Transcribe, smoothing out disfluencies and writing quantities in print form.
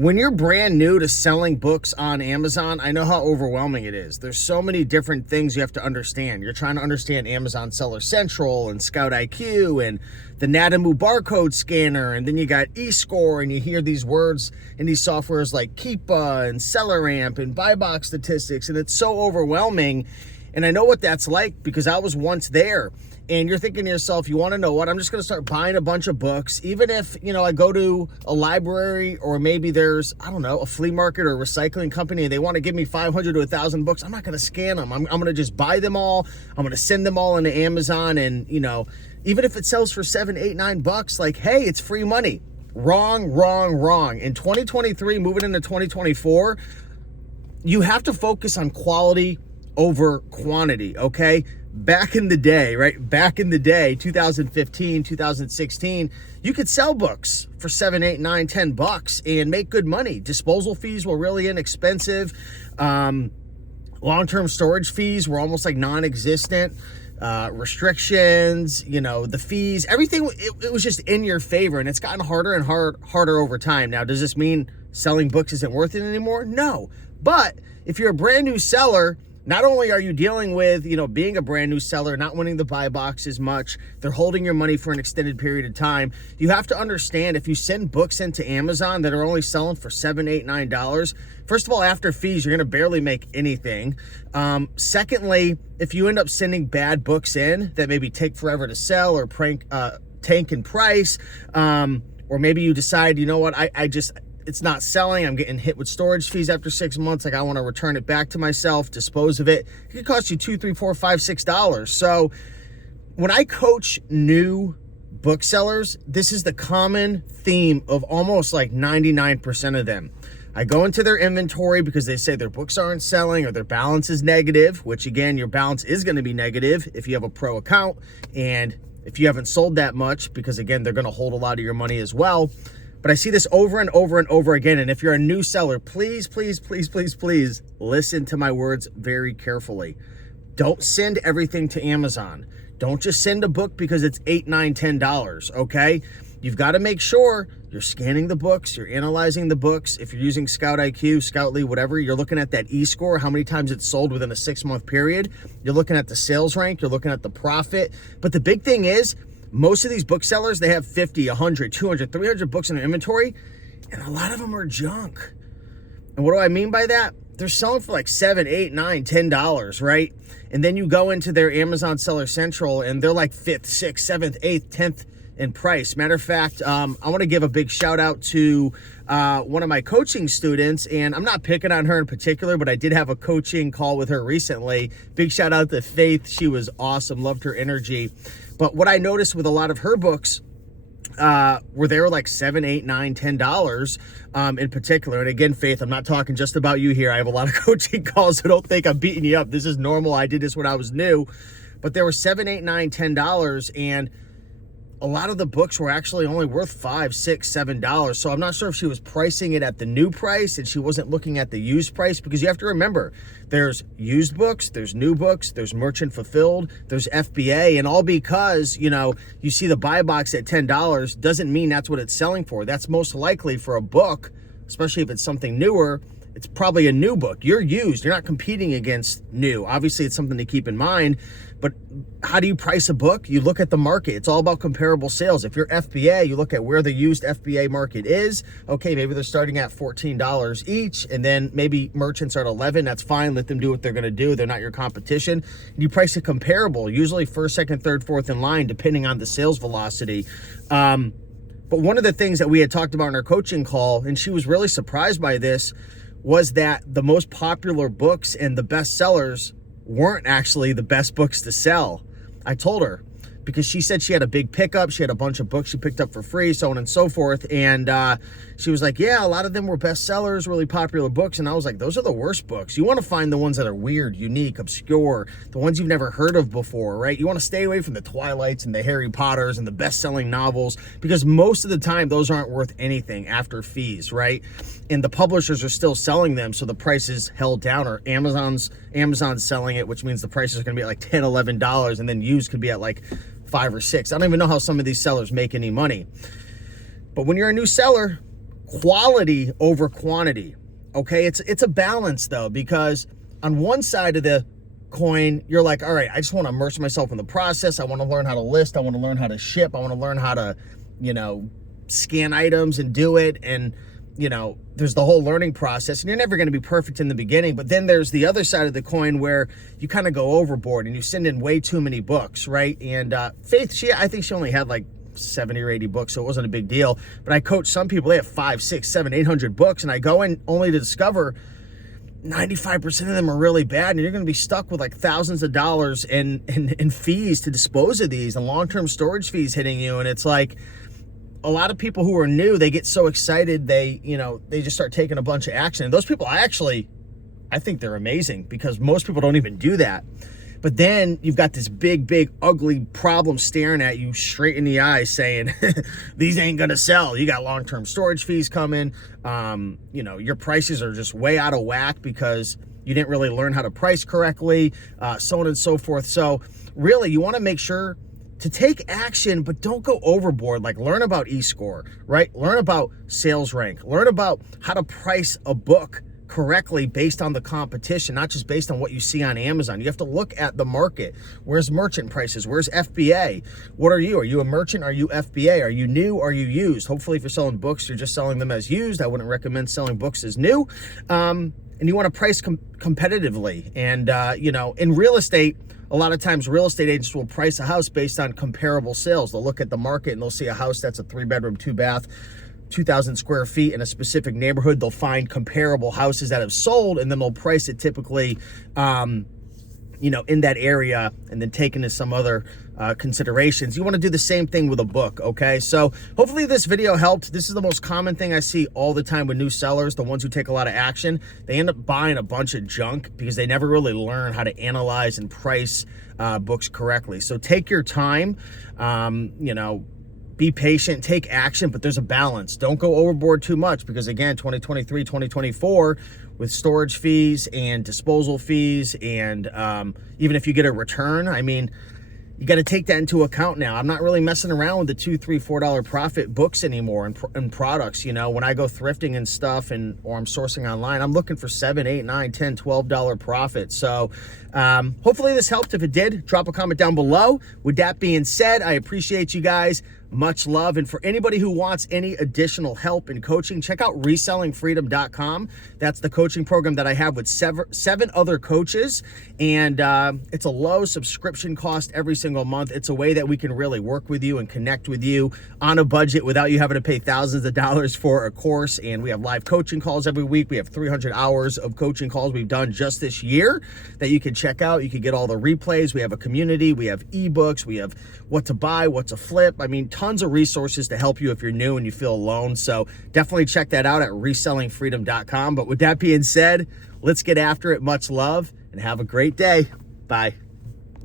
When you're brand new to selling books on Amazon, I know how overwhelming it is. There's so many different things you have to understand. You're trying to understand Amazon Seller Central and Scout IQ and the Natamu barcode scanner, and then you got eScore, and you hear these words in these softwares like Keepa and SellerAmp and buy box statistics, and it's so overwhelming. And I know what that's like because I was once there. And you're thinking to yourself, you want to know what? I'm just going to start buying a bunch of books. Even if, I go to a library, or maybe there's, a flea market or a recycling company, and they want to give me 500 to 1,000 books. I'm not going to scan them. I'm going to just buy them all. I'm going to send them all into Amazon. And, even if it sells for $7, $8, $9, like, hey, it's free money. Wrong. In 2023, moving into 2024, you have to focus on quality over quantity, okay? Back in the day, 2015, 2016, you could sell books for $7, $8, $9, $10 and make good money. Disposal fees were really inexpensive. Long-term storage fees were almost like non-existent. Restrictions, the fees, everything, it was just in your favor, and it's gotten harder and harder over time. Now, does this mean selling books isn't worth it anymore? No. But if you're a brand new seller, not only are you dealing with, being a brand new seller, not winning the buy box as much, they're holding your money for an extended period of time. You have to understand, if you send books into Amazon that are only selling for $7, $8, $9, first of all, after fees, you're going to barely make anything. Secondly, if you end up sending bad books in that maybe take forever to sell or tank in price, or maybe you decide, it's not selling, I'm getting hit with storage fees after 6 months, like I want to return it back to myself, dispose of it, it could cost you $2, $3, $4, $5, $6. So when I coach new booksellers, this is the common theme of almost like 99% of them. I go into their inventory because they say their books aren't selling or their balance is negative, which again, your balance is going to be negative if you have a pro account and if you haven't sold that much, because again, they're going to hold a lot of your money as well. But I see this over and over and over again. And if you're a new seller, please listen to my words very carefully. Don't send everything to Amazon. Don't just send a book because it's $8, $9, $10, okay? You've got to make sure you're scanning the books, you're analyzing the books. If you're using Scout IQ, Scoutly, whatever, you're looking at that eScore, how many times it's sold within a 6-month period. You're looking at the sales rank, you're looking at the profit. But the big thing is, most of these booksellers, they have 50, 100, 200, 300 books in their inventory, and a lot of them are junk. And what do I mean by that? They're selling for like $7, $8, $9, $10, right? And then you go into their Amazon Seller Central, and they're like 5th, 6th, 7th, 8th, 10th in price. Matter of fact, I want to give a big shout out to one of my coaching students, and I'm not picking on her in particular, but I did have a coaching call with her recently. Big shout out to Faith. She was awesome. Loved her energy. But what I noticed with a lot of her books were they were like $7, $8, $9, $10 in particular. And again, Faith, I'm not talking just about you here. I have a lot of coaching calls, so don't think I'm beating you up. This is normal. I did this when I was new. But there were $7, $8, $9, $10, and a lot of the books were actually only worth $5, $6, $7. So I'm not sure if she was pricing it at the new price and she wasn't looking at the used price, because you have to remember, there's used books, there's new books, there's merchant fulfilled, there's FBA, and all because, you see the buy box at $10 doesn't mean that's what it's selling for. That's most likely for a book, especially if it's something newer. It's probably a new book. You're used. You're not competing against new. Obviously, it's something to keep in mind. But how do you price a book? You look at the market. It's all about comparable sales. If you're FBA, you look at where the used FBA market is. Okay, maybe they're starting at $14 each, and then maybe merchants are at $11. That's fine. Let them do what they're going to do. They're not your competition. And you price it comparable, usually first, second, third, fourth in line, depending on the sales velocity. But one of the things that we had talked about in our coaching call, and she was really surprised by this, was that the most popular books and the best sellers weren't actually the best books to sell. I told her, because she said she had a big pickup. She had a bunch of books she picked up for free, so on and so forth. And she was like, yeah, a lot of them were bestsellers, really popular books. And I was like, those are the worst books. You want to find the ones that are weird, unique, obscure, the ones you've never heard of before, right? You want to stay away from the Twilights and the Harry Potters and the best-selling novels, because most of the time those aren't worth anything after fees, right? And the publishers are still selling them, so the price is held down, or Amazon's selling it, which means the price is going to be at like $10, $11, and then used could be at like $5 or $6. I don't even know how some of these sellers make any money. But when you're a new seller, quality over quantity. Okay, it's a balance though, because on one side of the coin, you're like, all right, I just want to immerse myself in the process. I want to learn how to list. I want to learn how to ship. I want to learn how to, scan items and do it. And, there's the whole learning process, and you're never going to be perfect in the beginning. But then there's the other side of the coin where you kind of go overboard and you send in way too many books, right? And Faith, I think she only had like 70 or 80 books, so it wasn't a big deal. But I coach some people, they have 5, 6, 7, 800 books, and I go in only to discover 95% of them are really bad, and you're going to be stuck with like thousands of dollars in fees to dispose of these, and long-term storage fees hitting you. And it's like, a lot of people who are new, they get so excited, they just start taking a bunch of action. And those people, I think they're amazing, because most people don't even do that. But then you've got this big, ugly problem staring at you straight in the eye saying, these ain't gonna sell. You got long-term storage fees coming. Your prices are just way out of whack because you didn't really learn how to price correctly, so on and so forth. So really, you wanna make sure to take action, but don't go overboard. Like, learn about eScore, right? Learn about sales rank. Learn about how to price a book correctly based on the competition, not just based on what you see on Amazon. You have to look at the market. Where's merchant prices? Where's FBA? What are you? Are you a merchant? Are you FBA? Are you new? Are you used? Hopefully, if you're selling books, you're just selling them as used. I wouldn't recommend selling books as new. And you want to price competitively. And, in real estate, a lot of times real estate agents will price a house based on comparable sales. They'll look at the market and they'll see a house that's a 3-bedroom, 2-bath, 2,000 square feet in a specific neighborhood. They'll find comparable houses that have sold, and then they'll price it typically, in that area, and then take into some other considerations. You want to do the same thing with a book, okay? So hopefully this video helped. This is the most common thing I see all the time with new sellers, the ones who take a lot of action. They end up buying a bunch of junk because they never really learn how to analyze and price books correctly. So take your time, be patient, take action, but there's a balance. Don't go overboard too much, because again, 2023, 2024, with storage fees and disposal fees, and even if you get a return, you got to take that into account now. I'm not really messing around with the $2, $3, $4 profit books anymore and products. When I go thrifting and stuff, or I'm sourcing online, I'm looking for $7, $8, $9, $10, $12 profit. So hopefully this helped. If it did, drop a comment down below. With that being said, I appreciate you guys. Much love. And for anybody who wants any additional help in coaching, check out resellingfreedom.com. That's the coaching program that I have with seven other coaches. And it's a low subscription cost every single month. It's a way that we can really work with you and connect with you on a budget without you having to pay thousands of dollars for a course. And we have live coaching calls every week. We have 300 hours of coaching calls we've done just this year that you can check out. You can get all the replays. We have a community. We have ebooks. We have what to buy, what to flip. Tons of resources to help you if you're new and you feel alone. So definitely check that out at resellingfreedom.com. But with that being said, let's get after it. Much love and have a great day. Bye.